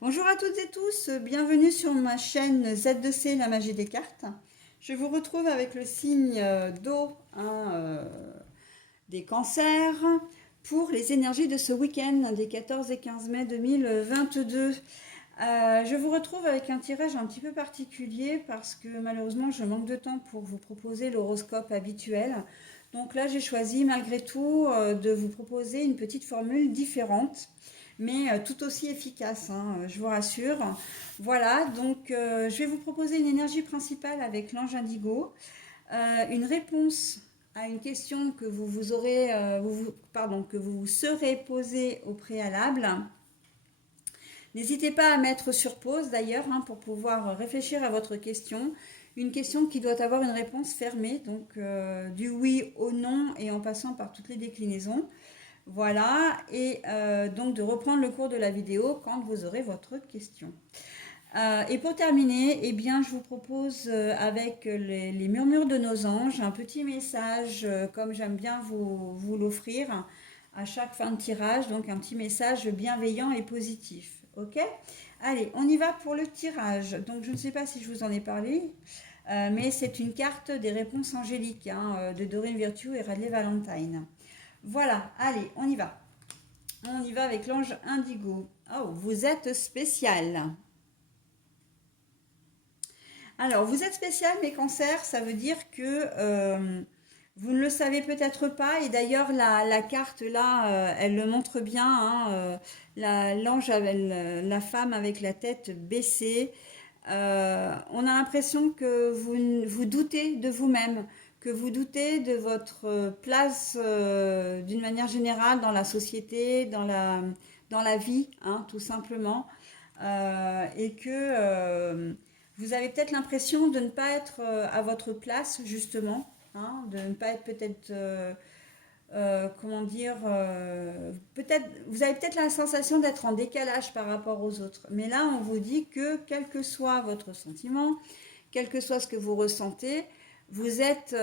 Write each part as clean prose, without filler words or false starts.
Bonjour à toutes et tous, bienvenue sur ma chaîne Z2C, la magie des cartes. Je vous retrouve avec le signe d'eau des cancers pour les énergies de ce week-end des 14 et 15 mai 2022. Je vous retrouve avec un tirage un petit peu particulier parce que malheureusement je manque de temps pour vous proposer l'horoscope habituel. Donc là j'ai choisi malgré tout de vous proposer une petite formule différente mais tout aussi efficace, hein, je vous rassure. Voilà, donc je vais vous proposer une énergie principale avec l'ange indigo, une réponse à une question que vous aurez, que vous vous serez posée au préalable. N'hésitez pas à mettre sur pause d'ailleurs hein, pour pouvoir réfléchir à votre question. Une question qui doit avoir une réponse fermée, donc du oui au non et en passant par toutes les déclinaisons. Voilà, et donc de reprendre le cours de la vidéo quand vous aurez votre question. Et pour terminer, eh bien, je vous propose avec les murmures de nos anges un petit message, comme j'aime bien vous l'offrir à chaque fin de tirage, donc un petit message bienveillant et positif. Ok? Allez, on y va pour le tirage. Donc je ne sais pas si je vous en ai parlé, mais c'est une carte des réponses angéliques hein, de Doreen Virtue et Radley Valentine. Voilà, allez, on y va. On y va avec l'ange indigo. Oh, vous êtes spécial. Alors, vous êtes spécial, mes cancers, ça veut dire que vous ne le savez peut-être pas. Et d'ailleurs, la carte là, elle le montre bien. Hein, l'ange, la femme avec la tête baissée. On a l'impression que vous doutez de vous-même, que vous doutez de votre place d'une manière générale dans la société, dans la vie, hein, tout simplement. Et que vous avez peut-être l'impression de ne pas être à votre place, justement, hein, de ne pas être peut-être comment dire, peut-être, vous avez peut-être la sensation d'être en décalage par rapport aux autres. Mais là, on vous dit que quel que soit votre sentiment, quel que soit ce que vous ressentez, vous êtes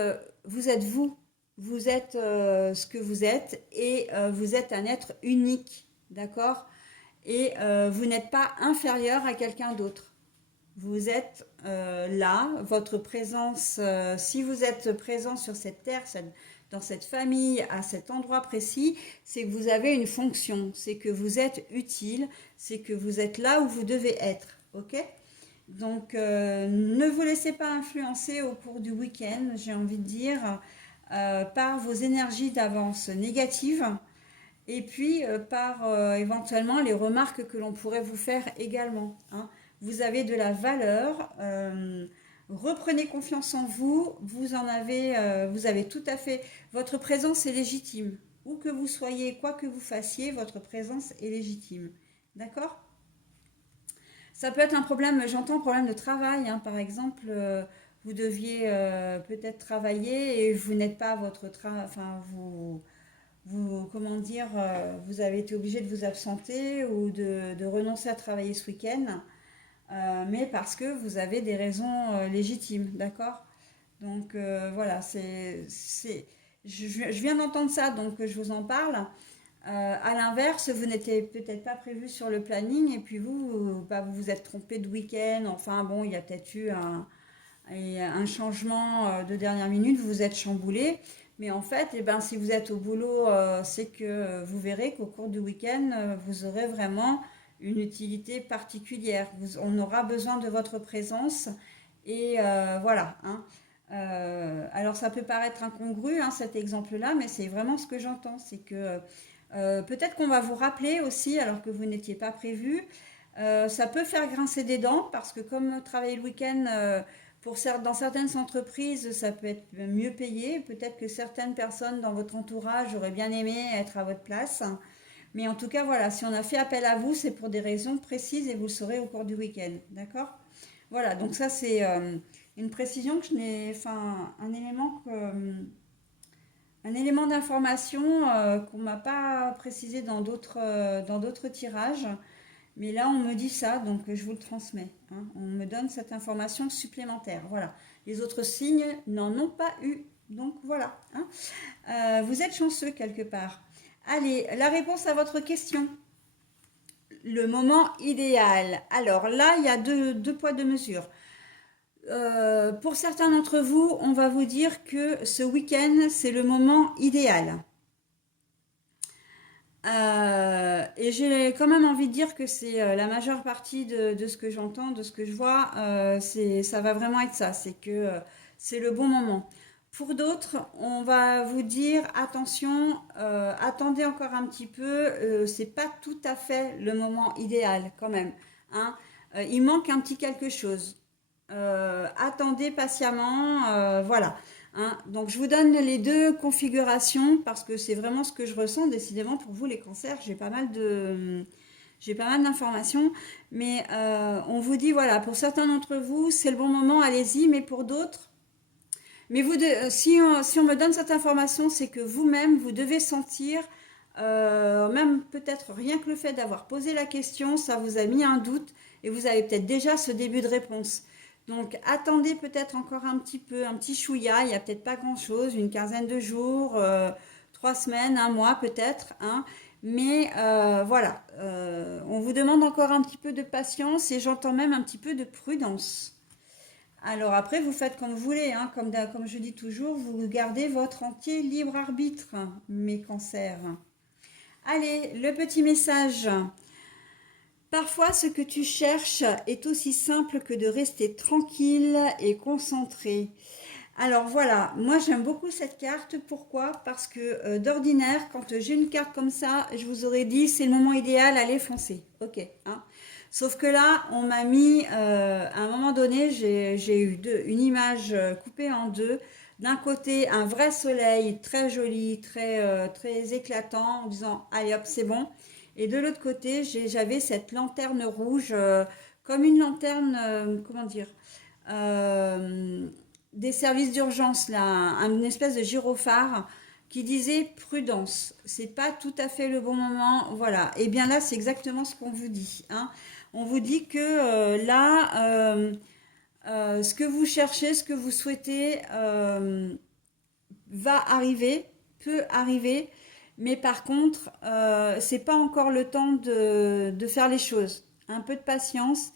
vous. Vous êtes ce que vous êtes et vous êtes un être unique, d'accord? Et vous n'êtes pas inférieur à quelqu'un d'autre. Vous êtes là, votre présence, si vous êtes présent sur cette terre, dans cette famille, à cet endroit précis, c'est que vous avez une fonction, c'est que vous êtes utile, c'est que vous êtes là où vous devez être. Ok? Donc, ne vous laissez pas influencer au cours du week-end, j'ai envie de dire, par vos énergies d'avance négatives et puis par éventuellement les remarques que l'on pourrait vous faire également. Hein. Vous avez de la valeur, reprenez confiance en vous, vous avez tout à fait, votre présence est légitime. Où que vous soyez, quoi que vous fassiez, votre présence est légitime. D'accord? Ça peut être un problème, j'entends problème de travail, hein, par exemple, vous deviez peut-être travailler et vous n'êtes pas à votre travail, enfin comment dire, vous avez été obligé de vous absenter ou de renoncer à travailler ce week-end, mais parce que vous avez des raisons légitimes, d'accord? Donc voilà, je viens d'entendre ça, donc je vous en parle. À l'inverse, vous n'étiez peut-être pas prévu sur le planning et puis vous vous êtes trompé de week-end. Enfin bon, il y a peut-être eu un changement de dernière minute, vous vous êtes chamboulé. Mais en fait, eh ben, si vous êtes au boulot, c'est que vous verrez qu'au cours du week-end, vous aurez vraiment une utilité particulière. On aura besoin de votre présence et voilà. Hein. Alors ça peut paraître incongru, hein, cet exemple-là, mais c'est vraiment ce que j'entends. C'est que peut-être qu'on va vous rappeler aussi, alors que vous n'étiez pas prévu. Ça peut faire grincer des dents, parce que comme travailler le week-end, dans certaines entreprises, ça peut être mieux payé. Peut-être que certaines personnes dans votre entourage auraient bien aimé être à votre place. Mais en tout cas, voilà, si on a fait appel à vous, c'est pour des raisons précises et vous le saurez au cours du week-end. D'accord? Voilà, donc ça c'est une précision que je n'ai, enfin un élément d'information qu'on m'a pas précisé dans d'autres tirages, mais là on me dit ça, donc je vous le transmets. Hein. On me donne cette information supplémentaire. Voilà. Les autres signes n'en ont pas eu, donc voilà. Hein. Vous êtes chanceux quelque part. Allez, la réponse à votre question. le moment idéal. Alors là, il y a deux poids, deux mesures. Pour certains d'entre vous, on va vous dire que ce week-end, c'est le moment idéal. Et j'ai quand même envie de dire que c'est la majeure partie de ce que j'entends, de ce que je vois, ça va vraiment être ça, c'est que c'est le bon moment. Pour d'autres, on va vous dire attention, attendez encore un petit peu, c'est pas tout à fait le moment idéal quand même, hein. Il manque un petit quelque chose. Attendez patiemment, voilà. Hein. Donc je vous donne les deux configurations parce que c'est vraiment ce que je ressens. Décidément pour vous les cancers, j'ai pas mal d'informations, mais on vous dit voilà, pour certains d'entre vous c'est le bon moment, allez-y, mais pour d'autres, mais si on me donne cette information, c'est que vous-même vous devez sentir, même peut-être rien que le fait d'avoir posé la question, ça vous a mis un doute et vous avez peut-être déjà ce début de réponse. Donc attendez peut-être encore un petit peu, un petit chouïa, il n'y a peut-être pas grand-chose, une quinzaine de jours, 3 semaines, un mois peut-être, hein. Mais voilà, on vous demande encore un petit peu de patience et j'entends même un petit peu de prudence. Alors après, vous faites comme vous voulez, hein, comme je dis toujours, vous gardez votre entier libre arbitre, mes cancers. Allez, le petit message. Parfois, ce que tu cherches est aussi simple que de rester tranquille et concentré. Alors voilà, moi j'aime beaucoup cette carte. Pourquoi? Parce que d'ordinaire, quand j'ai une carte comme ça, je vous aurais dit c'est le moment idéal, allez foncer. Ok, hein. Sauf que là, on m'a mis, à un moment donné, j'ai eu une image coupée en deux. D'un côté, un vrai soleil très joli, très éclatant, en disant allez hop, c'est bon. Et de l'autre côté, j'avais cette lanterne rouge, comme une lanterne, comment dire, euh, des services d'urgence, là, une espèce de gyrophare qui disait prudence. C'est pas tout à fait le bon moment, voilà. Et bien là, c'est exactement ce qu'on vous dit, hein. On vous dit que là, ce que vous cherchez, ce que vous souhaitez, va arriver, peut arriver, mais par contre, c'est pas encore le temps de faire les choses. Un peu de patience.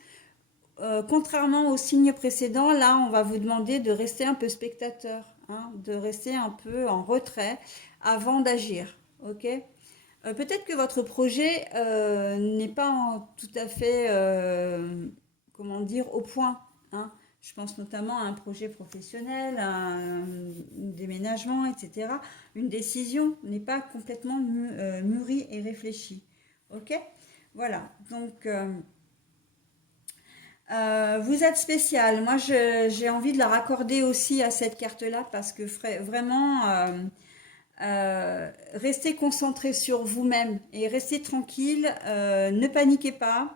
Contrairement aux signes précédents, là, on va vous demander de rester un peu spectateur, hein, de rester un peu en retrait avant d'agir. Ok. Peut-être que votre projet n'est pas tout à fait, comment dire, au point, hein. Je pense notamment à un projet professionnel, à un déménagement, etc. Une décision n'est pas complètement mûrie et réfléchie. Ok. Voilà. Donc vous êtes spécial. Moi, j'ai envie de la raccorder aussi à cette carte-là parce que vraiment, restez concentré sur vous-même et restez tranquille. Ne paniquez pas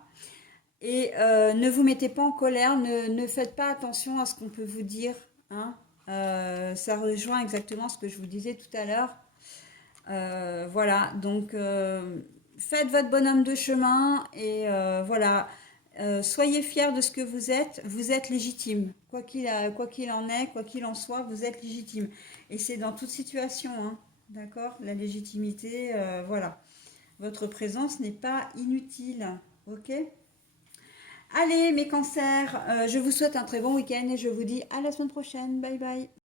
et ne vous mettez pas en colère. Ne faites pas attention à ce qu'on peut vous dire, hein. Ça rejoint exactement ce que je vous disais tout à l'heure. Voilà, donc faites votre bonhomme de chemin et voilà. Soyez fiers de ce que vous êtes légitime. Quoi qu'il en est, quoi qu'il en soit, vous êtes légitime. Et c'est dans toute situation, hein, d'accord? La légitimité, voilà. Votre présence n'est pas inutile, ok? Allez, mes cancers, je vous souhaite un très bon week-end et je vous dis à la semaine prochaine. Bye bye.